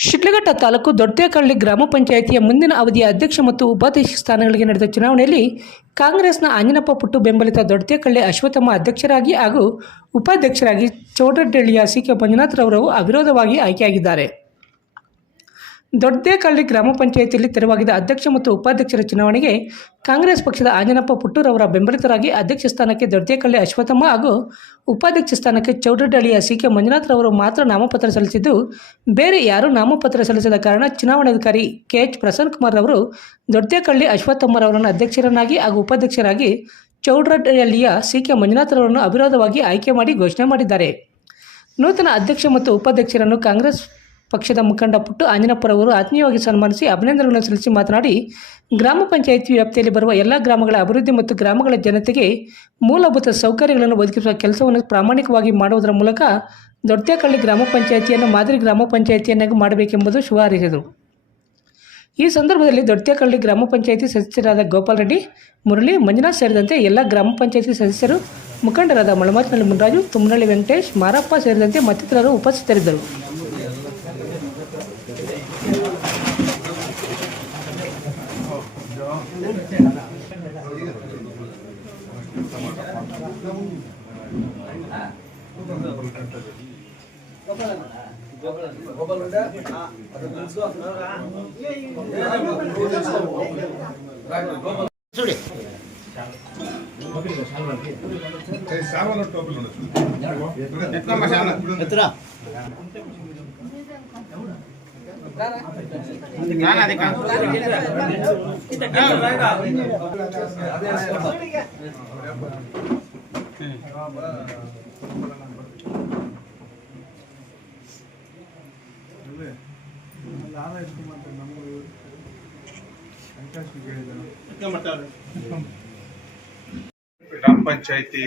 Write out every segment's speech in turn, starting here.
ಶಿಡ್ಲಘಟ್ಟ ತಾಲೂಕು ದೊಡ್ಡೇಕಳ್ಳಿ ಗ್ರಾಮ ಪಂಚಾಯಿತಿಯ ಮುಂದಿನ ಅವಧಿಯ ಅಧ್ಯಕ್ಷ ಮತ್ತು ಉಪಾಧ್ಯಕ್ಷ ಸ್ಥಾನಗಳಿಗೆ ನಡೆದ ಚುನಾವಣೆಯಲ್ಲಿ ಕಾಂಗ್ರೆಸ್ನ ಆಂಜನಪ್ಪ ಪುಟ್ಟು ಬೆಂಬಲಿತ ದೊಡ್ಡೇಕಳ್ಳಿ ಅಶ್ವತ್ಥಮ್ಮ ಅಧ್ಯಕ್ಷರಾಗಿ ಹಾಗೂ ಉಪಾಧ್ಯಕ್ಷರಾಗಿ ಚೌಡಡ್ಡಳ್ಳಿಯ ಸಿ ಕೆ ಮಂಜುನಾಥ್ರವರು ಅವಿರೋಧವಾಗಿ ಆಯ್ಕೆಯಾಗಿದ್ದಾರೆ. ದೊಡ್ಡೇಕಳ್ಳಿ ಗ್ರಾಮ ಪಂಚಾಯಿತಿಯಲ್ಲಿ ತೆರವಾಗಿದ್ದ ಅಧ್ಯಕ್ಷ ಮತ್ತು ಉಪಾಧ್ಯಕ್ಷರ ಚುನಾವಣೆಗೆ ಕಾಂಗ್ರೆಸ್ ಪಕ್ಷದ ಆಂಜನಪ್ಪ ಪುಟ್ಟೂರವರ ಬೆಂಬಲಿತರಾಗಿ ಅಧ್ಯಕ್ಷ ಸ್ಥಾನಕ್ಕೆ ದೊಡ್ಡೇಕಳ್ಳಿ ಅಶ್ವತ್ಥಮ್ಮ ಹಾಗೂ ಉಪಾಧ್ಯಕ್ಷ ಸ್ಥಾನಕ್ಕೆ ಚೌಡಡ್ಡಳ್ಳಿಯ ಸಿ ಕೆ ಮಂಜುನಾಥ್ರವರು ಮಾತ್ರ ನಾಮಪತ್ರ ಸಲ್ಲಿಸಿದ್ದು, ಬೇರೆ ಯಾರೂ ನಾಮಪತ್ರ ಸಲ್ಲಿಸದ ಕಾರಣ ಚುನಾವಣಾಧಿಕಾರಿ ಕೆ ಎಚ್ ಪ್ರಸನ್ನಕುಮಾರ್ ಅವರು ದೊಡ್ಡೇಕಳ್ಳಿ ಅಶ್ವಥಮ್ಮರವರನ್ನು ಅಧ್ಯಕ್ಷರನ್ನಾಗಿ ಹಾಗೂ ಉಪಾಧ್ಯಕ್ಷರಾಗಿ ಚೌಡಡ್ಡಳ್ಳಿಯ ಸಿ ಕೆ ಮಂಜುನಾಥ್ರವರನ್ನು ಅವಿರೋಧವಾಗಿ ಆಯ್ಕೆ ಮಾಡಿ ಘೋಷಣೆ ಮಾಡಿದ್ದಾರೆ. ನೂತನ ಅಧ್ಯಕ್ಷ ಮತ್ತು ಉಪಾಧ್ಯಕ್ಷರನ್ನು ಕಾಂಗ್ರೆಸ್ ಪಕ್ಷದ ಮುಖಂಡ ಪುಟ್ಟು ಆಂಜನಪ್ಪರವರು ಆತ್ಮೀಯವಾಗಿ ಸನ್ಮಾನಿಸಿ ಅಭಿನಂದನೆಗಳನ್ನು ಸಲ್ಲಿಸಿ ಮಾತನಾಡಿ, ಗ್ರಾಮ ಪಂಚಾಯಿತಿ ವ್ಯಾಪ್ತಿಯಲ್ಲಿ ಬರುವ ಎಲ್ಲ ಗ್ರಾಮಗಳ ಅಭಿವೃದ್ಧಿ ಮತ್ತು ಗ್ರಾಮಗಳ ಜನತೆಗೆ ಮೂಲಭೂತ ಸೌಕರ್ಯಗಳನ್ನು ಒದಗಿಸುವ ಕೆಲಸವನ್ನು ಪ್ರಾಮಾಣಿಕವಾಗಿ ಮಾಡುವುದರ ಮೂಲಕ ದೊಡ್ಡಕಳ್ಳಿ ಗ್ರಾಮ ಪಂಚಾಯಿತಿಯನ್ನು ಮಾದರಿ ಗ್ರಾಮ ಪಂಚಾಯಿತಿಯನ್ನಾಗಿ ಮಾಡಬೇಕೆಂಬುದು ಶುಭ ಹಾರೈಸಿದರು ಈ ಸಂದರ್ಭದಲ್ಲಿ ದೊಡ್ಡಕಳ್ಳಿ ಗ್ರಾಮ ಪಂಚಾಯಿತಿ ಸದಸ್ಯರಾದ ಗೋಪಾಲ್ ರೆಡ್ಡಿ, ಮುರಳಿ, ಮಂಜುನಾಥ್ ಸೇರಿದಂತೆ ಎಲ್ಲ ಗ್ರಾಮ ಪಂಚಾಯಿತಿ ಸದಸ್ಯರು, ಮುಖಂಡರಾದ ಮಳಮಾಚಿನಳ್ಳಿ ಮುನ್ರಾಜು ತುಮ್ಮನಹಳ್ಳಿ ವೆಂಕಟೇಶ್, ಮಾರಪ್ಪ ಸೇರಿದಂತೆ ಮತ್ತಿತರರು ಉಪಸ್ಥಿತರಿದ್ದರು. చూడు. సామాన్ టోపులు ఉండొచ్చు. ఎత్తురా. ಗ್ರಾಮ ಪಂಚಾಯಿತಿ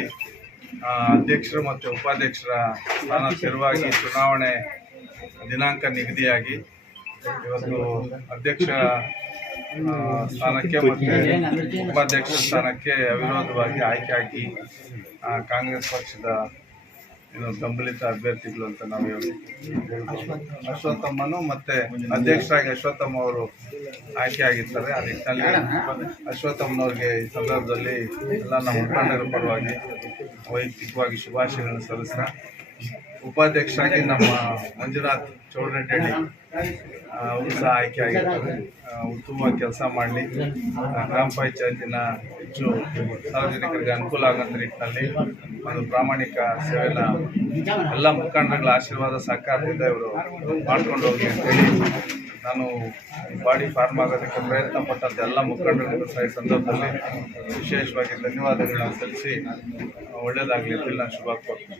ಅಧ್ಯಕ್ಷರು ಮತ್ತು ಉಪಾಧ್ಯಕ್ಷರ ಸ್ಥಾನ ತೆರವಾಗಿ ಚುನಾವಣೆ ದಿನಾಂಕ ನಿಗದಿಯಾಗಿ ಇವತ್ತು ಅಧ್ಯಕ್ಷ ಸ್ಥಾನಕ್ಕೆ ಮತ್ತು ಉಪಾಧ್ಯಕ್ಷ ಸ್ಥಾನಕ್ಕೆ ಅವಿರೋಧವಾಗಿ ಆಯ್ಕೆಯಾಗಿ ಕಾಂಗ್ರೆಸ್ ಪಕ್ಷದ ಏನು ಬೆಂಬಲಿತ ಅಭ್ಯರ್ಥಿಗಳು ಅಂತ ನಾವು ಹೇಳ್ತೀವಿ. ಅಶ್ವತ್ಥಮ್ಮನು ಮತ್ತೆ ಅಧ್ಯಕ್ಷರಾಗಿ ಅಶ್ವತ್ಥಮ್ಮ ಅವರು ಆಯ್ಕೆ ಆಗಿರ್ತಾರೆ ಆ ನಿಟ್ಟಿನಲ್ಲಿ ಅಶ್ವತ್ಥಮ್ಮನವ್ರಿಗೆ ಈ ಸಂದರ್ಭದಲ್ಲಿ ಎಲ್ಲ ನಮ್ಮ ಮುಖಂಡರ ಪರವಾಗಿ ವೈಯಕ್ತಿಕವಾಗಿ ಶುಭಾಶಯಗಳನ್ನು ಸಲ್ಲಿಸ್ತಾ ಉಪಾಧ್ಯಕ್ಷರಾಗಿ ನಮ್ಮ ಮಂಜುನಾಥ್ ಚೌಡರೆಡ್ಡಿ ಅವರು ಸಹ ಆಯ್ಕೆ ಆಗಿರ್ತಾರೆ ಉತ್ತಮ ಕೆಲಸ ಮಾಡಲಿ. ಗ್ರಾಮ ಪಂಚಾಯತಿನ ಹೆಚ್ಚು ಸಾರ್ವಜನಿಕರಿಗೆ ಅನುಕೂಲ ಆಗೋಂಥ ನಿಟ್ಟಿನಲ್ಲಿ ಒಂದು ಪ್ರಾಮಾಣಿಕ ಸೇವೆನ ಎಲ್ಲ ಮುಖಂಡಗಳ ಆಶೀರ್ವಾದ ಸಹಕಾರದಿಂದ ಇವರು ಮಾಡ್ಕೊಂಡು ಹೋಗಿ ಅಂತೇಳಿ ನಾನು ಬಾಡಿ ಫಾರ್ಮ್ ಆಗೋದಕ್ಕೆ ಪ್ರಯತ್ನ ಪಟ್ಟಂತ ಎಲ್ಲ ಮುಖಂಡರಿಗೂ ಸಹ ಈ ಸಂದರ್ಭದಲ್ಲಿ ವಿಶೇಷವಾಗಿ ಧನ್ಯವಾದಗಳನ್ನ ಸಲ್ಲಿಸಿ ಒಳ್ಳೆಯದಾಗಲಿ ಅಂತೇಳಿ ನಾನು ಶುಭ ಕೋರ್ತೀನಿ